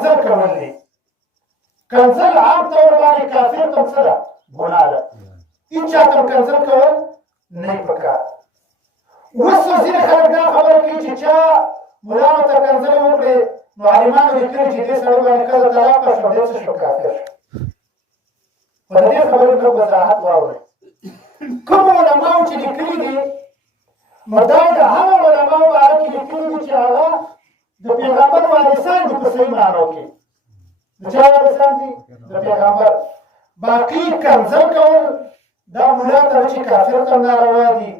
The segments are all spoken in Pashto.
کنځل کول دي. کنځل عام طور باندې کافر ته څه ده؟ ګناه ده. هېچا ته کنځل کول نه یې پکار. اوس ځینې خلک دا خبره کوي چې چا ملانو ته کنځلې وکړې نو عالمانو لیکلي چې دې سړي باندې ښځه طلاقه شوه، دې څه شو؟ کافر شو. په د دې خبرې لږ وضاحت واورئ. کوم علماو چې لیکلي دي نو دا د هغه علماو په اړه کې لیکلي دي چې هغه د پیغمبر وارثان دي په صحیح معنو کې. د چا وارثان دي؟ د پیغمبر. باقي کنځل کول دا ملا ته چې کافر ته ناروا دي،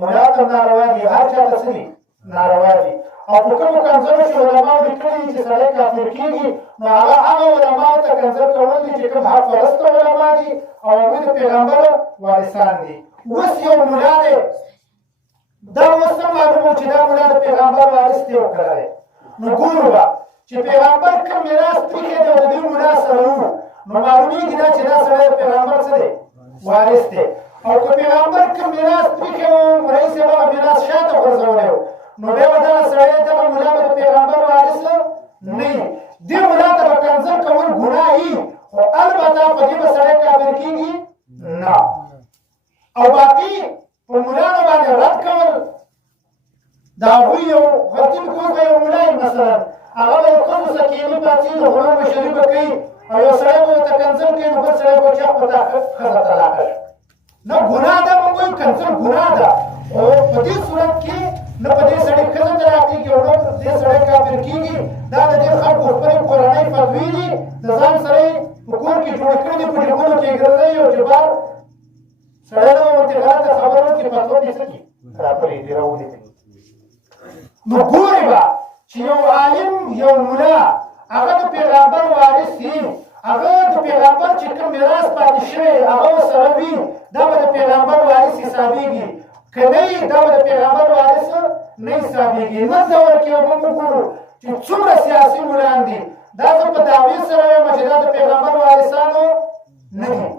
ملا ته ناروا دي، هر چا ته څه دي؟ ناروا دي. او په کومو کنځلو چې علماو لیکلي دي چې سړی کافر کېږي نو هغه علماو ته کنځل کول دي چې کوم حق پرسته علما دي او هغوی د پیغمبر وارثان دي. اوس یو ملا دی، دا اوس هم معلومه چې دا ملا د پیغمبر وارث دی او که نه دی. نو ګورو به چې پیغمبر کوم میراث پرېښی دی او د دې ملا سره وو نو معلومېږي دا چې دا سړی د پیغمبر څه دی؟ وارث دی. او که پیغمبر کوم میراث پرېښی وو مولوي صاحب هغه میراث شاته غورځولی و نو بیا به دغه سړی دغه ملا به د پیغمبر وارث نه وي. دې ملا ته به کنځل کول ګناه وي، خو البته په دې به سړی کافر کېږي نه. او باقي په ملانو باندې رد کول د هغوی یو غلطي کوز به یو ملا مثلا هغه به یو ښځو سکینې پاڅي د غلام مشري به کوي او یو سړی به ورته کنځل کوي نو بل سړی به چا په تا ښځه طلاقه شي. نه ګناه ده موږ وایو کنځل ګناه ده، خو په دې صورت کې نه په دې سړی ښځه طلاقېږي او نه دې سړی کافر کېږي. دا د دې خلکو خپلې کورنۍ فتوې دي، د ځان سره یې په کور کې جوړې کړي دي، په جېبونو کې یې ګرځوي او جبار سړی نه ورته غلطه خبره وکړي فتوا دې څه کړي؟ راپرې دي راولي. نو ګورې به چې یو عالم یو ملا هغه د پیغمبر وارث وي، هغه د پیغمبر چې کوم میراث پاتې شوی هغه ورسره وي، دا به د پیغمبر وارث حسابېږي. که نه وي دا به د پیغمبر وارث نه حسابېږي. نن دور کې موږ وګورو چې څومره سیاسي ملان دي. دا زه په دعوې سره وایم چې دا د پیغمبر وارثانو نه دي،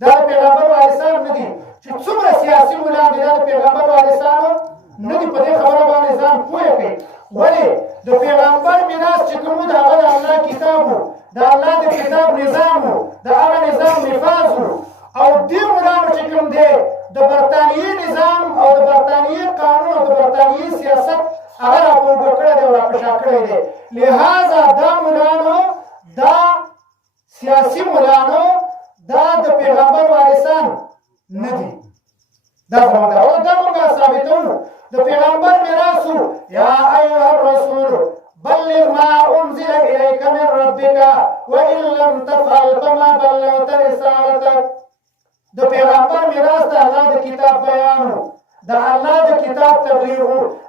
دا د پیغمبر وارثان نه دي. چې څومره سیاسي ملان دي دا د پیغمبر وارثانو نه دي. په دې خبره باندې ځان پوه کړئ. ولې د پیغمبر میراث چې کوم د هغه د الله کتاب و، د الله د کتاب نظام و، د هغه نظام نفاذ و. او دې ملانو چې کوم دی د برطانیې نظام او د برطانیې قانون او د برطانیې سیاست هغه راپورډه کړی دی او راپشا کړی دی. لهذا دا ملانو، دا سیاسي ملانو دا د پیغمبر وارثان نه دي. دا زموږ ده او دا موږ ثابتوو. د پیغمبر میراث یا ایها الرسول بلغ ما انزل الیک من ربک وان لم تفعل فما بلغت رسالته. د پیغمبر میراث د الله د کتاب بیان، د الله د کتاب تبلیغ.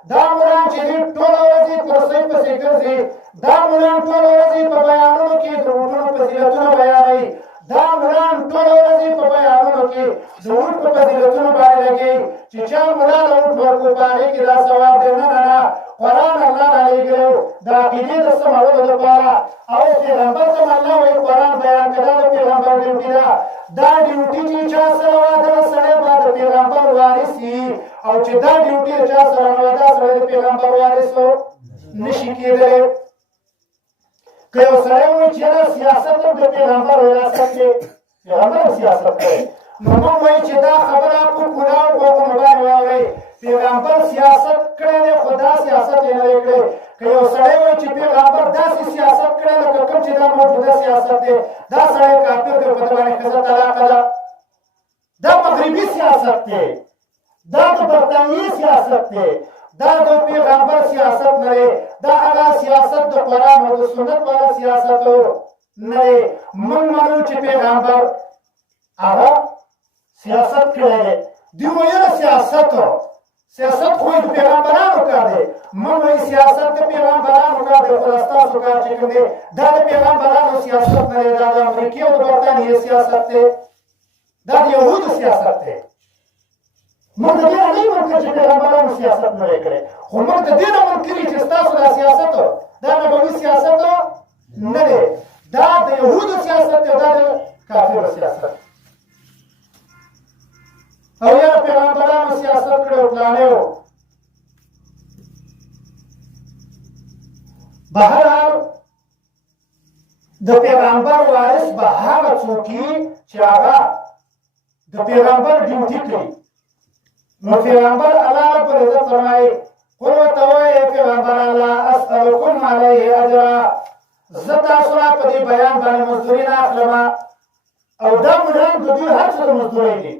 دا مولان چې دي ټوله ورځ کرسۍ پسې ګرځي، دا مولان ټوله ورځ په بیانونو کې د اونټونو فضیلتونه بیانوي، دا مولان ټوله ورځ په بیانونو کې د اونټ په فضیلتونو باندې لګي چې چا مولا د اونټ ورکو په هغې کې دا ثواب دی. نه نه نه، قرآن الله رالیږلی و د عقیدې د سمولو دپاره او پیغمبر ته الله وایي قرآن بیان کړه. دا د پیغمبر ډیوټي ده. دا ډیوټي چې چا سره وه دغه سړی به د پیغمبر وارث وي، او چې دا ډیوټي د چا سره نه وه دا سړی د پیغمبر وارث نشي کېدلی. که یو سړی وایي چې یاره سیاست هم د پیغمبر وراثت دی، پیغمبر هم سیاست کوي، نو موږ وایي چې دا خبره په کلاو غوږونو باندې واورئ. پیغمبر سیاست کړی دی خو دا سیاست یې نه دی کړی. که یو سړی وایي چې پیغمبر داسې سیاست کړی لکه کوم چې دا موجوده سیاست دی، دا سړی کافر دی، په ده باندې ښځه طلاقه ده. دا مغربي سیاست دی، دا د برطانیې سیاست دی، دا د پیغمبر سیاست نه دی. دا هغه سیاست د قرآن او د سنت والا سیاست نه دی. موږ منو چې پیغمبر هغه سیاست کړی دی. دوی ویله سیاست خو د پیغمبرانو کار دی. موږ وایي سیاست د پیغمبرانو کار دی، خو ستاسو کار چې کوم دی دا د پیغمبرانو سیاست نه دی، دا د امریکې او د برطانیې سیاست دی، دا د یهودو سیاست دی. موږ د دې نه یو منکر چې پیغمبرانو سیاست نه دی کړی، خو موږ د دې نه منکر یو چې ستاسو دا سیاست دا نبوي سیاست نه دی، دا د یهودو سیاست دی، دا د کافرو سیاست. او یا پیغمبرانو سیاست کړی او پلانې و. بهرحال د پیغمبر وارث به هغه څوک چې هغه د پیغمبر ډیوټي کوي. نو پیغمبر الله رب العزت فرمایي قل ورته وایه پیغمبر الله اسألکم علیه اجرا، زه تاسو را په دې بیان باندې مزدوري نه اخلم. او دا مونږ د دوی هر څه د مزدورۍ دي،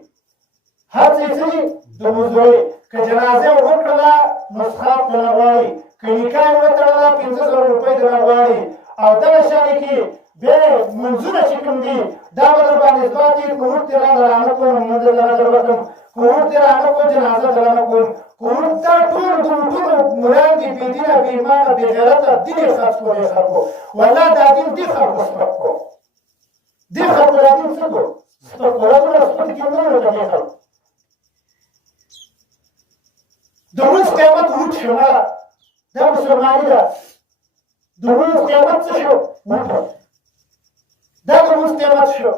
هر څه یې د مزدورۍ. که جنازه وکړله نو سخاب ترنه غواړي، که نکاح یې وتړله 500 روپۍ ترنه غواړي. او دغه شانې کې بیا منځونه چې کوم دي دا به در باندې اثبات دي. که اوښ دې رانه کړم منځ درنه در وکړم، که اوښ دې رانه کړم جنازه درنه کوم، که اوښ دا ټول د ټولو ملایان دي بېدینه بېایمانه بېغیرته دین یې خرڅ کړو دې خلکو. والله دا دین دې خلکو سپک کړو، دې خلکو دا دین څه کړو سپک کړو. دا دومره سپک دین نه لري دې خلکو. د روز قیامت وټ شو نه دا مسلماني ده. د روز قیامت څه شو؟ وټ دا د روز قیامت شو.